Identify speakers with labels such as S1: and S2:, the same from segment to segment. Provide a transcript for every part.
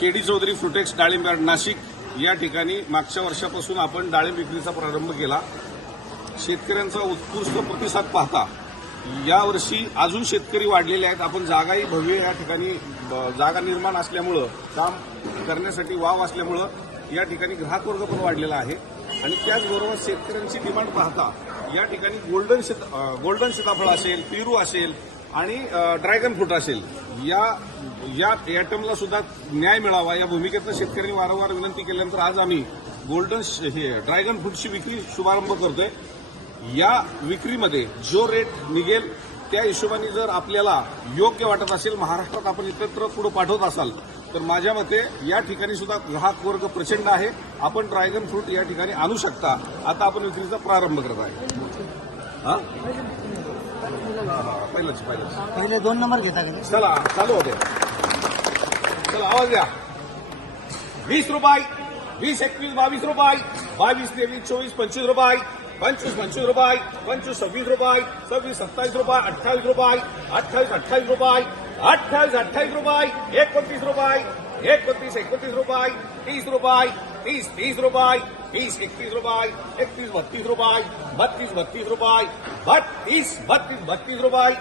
S1: KD Chaudhari फ्रुटेक्स डाळिंब नाशिक या ठिकाणी मागच्या वर्षापासून आपण डाळिंब विक्रीचा प्रारंभ केला. शेतकऱ्यांचा उत्कृष्ट प्रतिसाद पाहता यावर्षी अजून शेतकरी वाढलेले आहेत. आपण जागाही भव्य या ठिकाणी ब- जागा निर्माण असल्यामुळं काम करण्यासाठी वाव असल्यामुळं या ठिकाणी ग्राहक वर्ग पण वाढलेला आहे. आणि त्याचबरोबर शेतकऱ्यांची डिमांड पाहता या ठिकाणी गोल्डन शेत गोल्डन सीताफळ असेल पेरू असेल आणि ड्रॅगन फ्रूट असेल या या आयटमला सुद्धा न्याय मिळावा. या भूमिकेतनं शेतकऱ्यांनी वारंवार विनंती केल्यानंतर आज आम्ही गोल्डन श- हे ड्रॅगन फ्रूटची विक्री शुभारंभ करतोय. या विक्रीमध्ये जो रेट निघेल त्या हिशोबाने जर आपल्याला योग्य वाटत असेल महाराष्ट्रात आपण इतरत्र पुढे पाठवत असाल तर माझ्या मते या ठिकाणी सुद्धा ग्राहक वर्ग प्रचंड आहे. आपण ड्रॅगन फ्रूट या ठिकाणी आणू शकता. आता आपण विक्रीचा प्रारंभ करत आहे. हा, पहिलंच पहिलंच.
S2: पहिले दोन नंबर घेता का
S1: चला चालू होते. चला आवाज द्या. वीस रुपये वीस एकवीस बावीस रुपये बावीस तेवीस चोवीस पंचवीस रुपये पंचवीस पंचवीस रुपये पंचवीस सव्वीस रुपये सव्वीस सत्तावीस रुपये अठ्ठावीस रुपये अठ्ठावीस अठ्ठावीस रुपये अठ्ठावीस अठ्ठावीस रुपये एकोणतीस रुपये एकोणतीस एकोणतीस रुपये तीस रुपये तीस तीस रुपये तीस एकतीस रुपये एकतीस बत्तीस रुपये बत्तीस बत्तीस रुपये बत्तीस बत्तीस बत्तीस रुपये.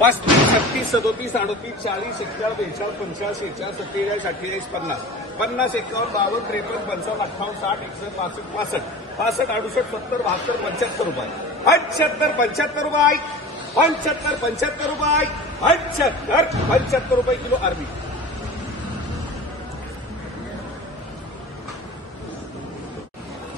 S1: पस्तीस छत्तीस सदोतीस अडतीस चाळीस एक्केचाळीस बेचाळीस पंचाळीस शेहेचाळीस सत्तेचाळीस अठ्ठेचाळीस पन्नास. पन्नास एकावन्न बावन्न त्रेपन्न पंचावन्न अठ्ठावन्न साठ एकसष्ट पासष्ट पासष्ट. पासष्ट अडुसष्ट सत्तर बहात्तर पंच्याहत्तर रुपये. पंच्याहत्तर पंच्याहत्तर रुपये. पंच्याहत्तर पंच्याहत्तर रुपये. पंच्याहत्तर पंच्याहत्तर रुपये किलो अरबी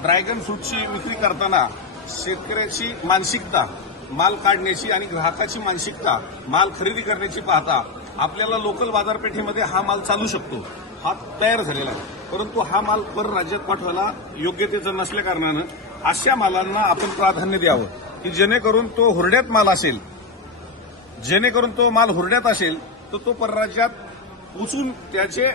S1: ड्रॅगन फ्रूटची विक्री करताना शेतकऱ्याची मानसिकता माल काढण्याची आणि ग्राहकाची मानसिकता माल खरेदी करण्याची पाहता आपल्याला लोकल बाजारपेठेमध्ये हा माल चालू शकतो. हा तयार झालेला आहे. परंतु हा माल पर राज्यात पाठवायला योग्यतेचं नसल्या कारणानं अशा मालांना आपण प्राधान्य द्यावं की जेणेकरून तो हुरड्यात माल असेल जेणेकरून तो माल हुरड्यात असेल तर तो परराज्यात पोचून त्याचे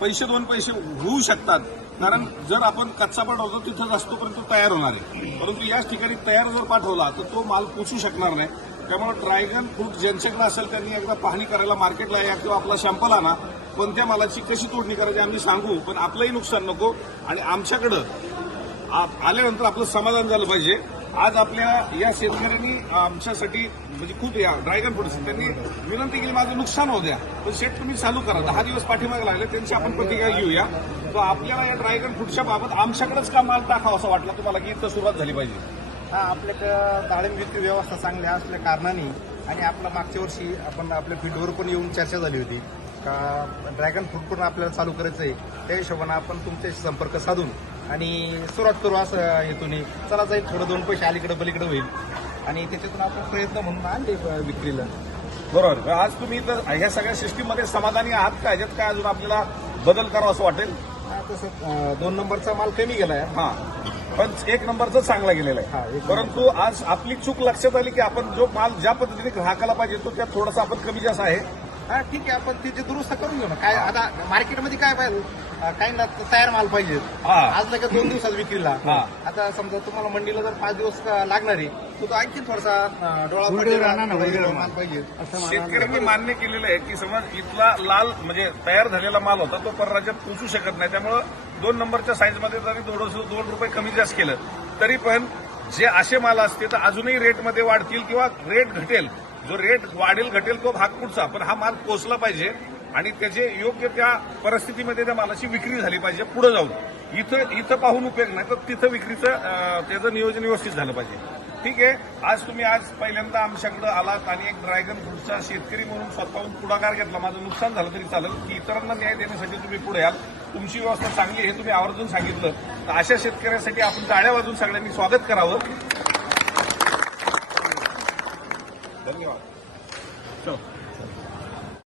S1: पैसे दोन पैसे होऊ शकतात. कारण जर आपण कच्चा पाठवतो तिथं जास्तपर्यंत तयार होणार आहे. परंतु याच ठिकाणी तयार जर पाठवला तर तो माल पोचू शकणार नाही. त्यामुळे ड्रॅगन फ्रूट ज्यांच्याकडे असेल त्यांनी एकदा पाहणी करायला मार्केटला या किंवा आपला सॅम्पल आणा त्या मालाची कशी तोडणी करायची आम्ही सांगू पण आपलंही नुकसान नको. आणि आमच्याकडं आ- आल्यानंतर आपलं समाधान झालं पाहिजे. आज आपल्या या शेतकऱ्यांनी आमच्यासाठी म्हणजे खूप या ड्रॅगन फ्रूट त्यांनी विनंती केली माझं नुकसान होऊ द्या. पण शेट तुम्ही चालू करा. दहा दिवस पाठीमागे लागले त्यांची आपण प्रतिक्रिया घेऊया. तर आपल्याला या ड्रॅगन फ्रूटच्या बाबत आमच्याकडेच का माल टाकावा असं वाटलं? तुम्हाला की इथं सुरुवात झाली पाहिजे.
S2: हा आपल्याकडं डाळिंब विक्री व्यवस्था चांगली असल्या कारणाने आणि आपलं मागच्या वर्षी आपण आपल्या फील्डवर पण येऊन चर्चा झाली होती. का ड्रॅगन फ्रूट पण आपल्याला चालू करायचं आहे त्या हिशोबानं आपण तुमच्याशी संपर्क साधून आणि सुरुवात करू असं येतून चला जाईल थोडं दोन पैसे अलीकडे पलीकडे होईल. आणि त्याच्यातून आपण प्रयत्न म्हणून आणले विक्रीला.
S1: बरोबर. आज तुम्ही इथं ह्या सगळ्या सिस्टीममध्ये समाधानी आहात का? ह्याच्यात काय अजून आपल्याला बदल करावा असं वाटेल?
S2: तसं दोन नंबरचा माल कमी गेलाय.
S1: हा. पण एक नंबरचं चांगला गेलेला आहे. परंतु आज आपली चूक लक्षात आली की आपण जो माल ज्या पद्धतीने ग्राहकाला पाहिजे तो त्यात थोडासा आपण कमी जास्त आहे.
S2: हा ठीक आहे आपण तिथे दुरुस्त करून घेऊ ना. काय आता मार्केटमध्ये काय पाहिजे? काही ना तयार माल पाहिजे.
S1: हा.
S2: आज लगेच दोन दिवसात विक्रीला.
S1: हा.
S2: आता समजा तुम्हाला मंडीला जर पाच दिवस लागणार आहे तर तो आणखी थोडासा अं, डोळा पडलेला
S3: राहणार ना, राहणार.
S2: माल पाहिजे.
S1: शेतकऱ्यांनी मान्य केलेलं आहे की समज इथला लाल म्हणजे तयार झालेला माल होता तो परराज्यात पोचू शकत नाही. त्यामुळं दोन नंबरच्या साईजमध्ये जरी थोडंसं दोन रुपये कमी जास्त केलं तरी पण जे असे माल असते तर अजूनही रेटमध्ये वाढतील किंवा रेट घटेल. जो रेट वाढेल घटेल तो भाग पुढचा. पण हा माल पोचला पाहिजे आणि त्याचे योग्य त्या परिस्थितीमध्ये त्या मालाची विक्री झाली पाहिजे पुढे जाऊन. इथं इथं पाहून उपयोग नाही तर तिथं विक्रीचं त्याचं नियोजन व्यवस्थित झालं पाहिजे. ठीक आहे? आज तुम्ही आज पहिल्यांदा आमच्याकडे आलात आणि एक ड्रॅगन फ्रूटचा शेतकरी म्हणून स्वतःहून पुढाकार घेतला. माझं नुकसान झालं तरी चालेल की इतरांना न्याय देण्यासाठी तुम्ही पुढे याल. तुमची व्यवस्था चांगली आहे हे तुम्ही आवर्जून सांगितलं. तर अशा शेतकऱ्यासाठी आपण टाळ्या वाजून सगळ्यांनी स्वागत करावं. धन्यवाद चलो